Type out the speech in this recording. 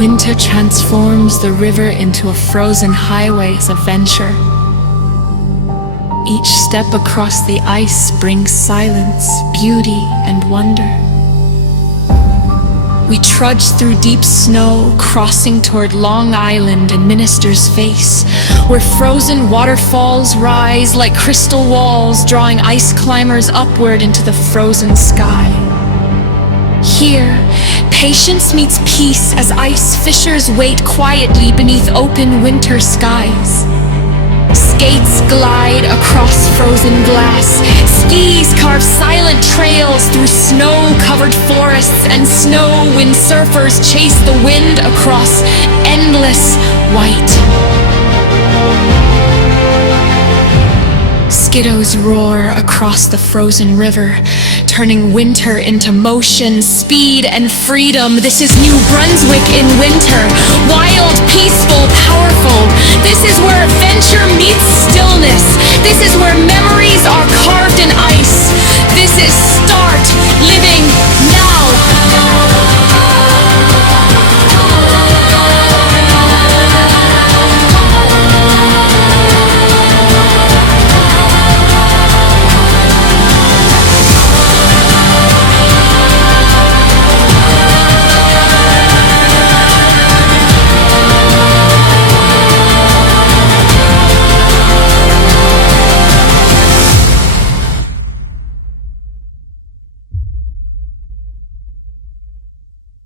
Winter transforms the river into a frozen highway of adventure. Each step across the ice brings silence, beauty, and wonder. We trudge through deep snow, crossing toward Long Island and Minister's Face, where frozen waterfalls rise like crystal walls, drawing ice climbers upward into the frozen sky. Here, patience meets peace as ice fishers wait quietly beneath open winter skies. Skates glide across frozen glass. Skis carve silent trails through snow-covered forests and snow windsurfers chase the wind across endless white. Skittles roar across the frozen river, turning winter into motion, speed, and freedom. This is New Brunswick in winter. Wild, peaceful, powerful. This is where adventure meets stillness. This is where memories are carved in ice. This is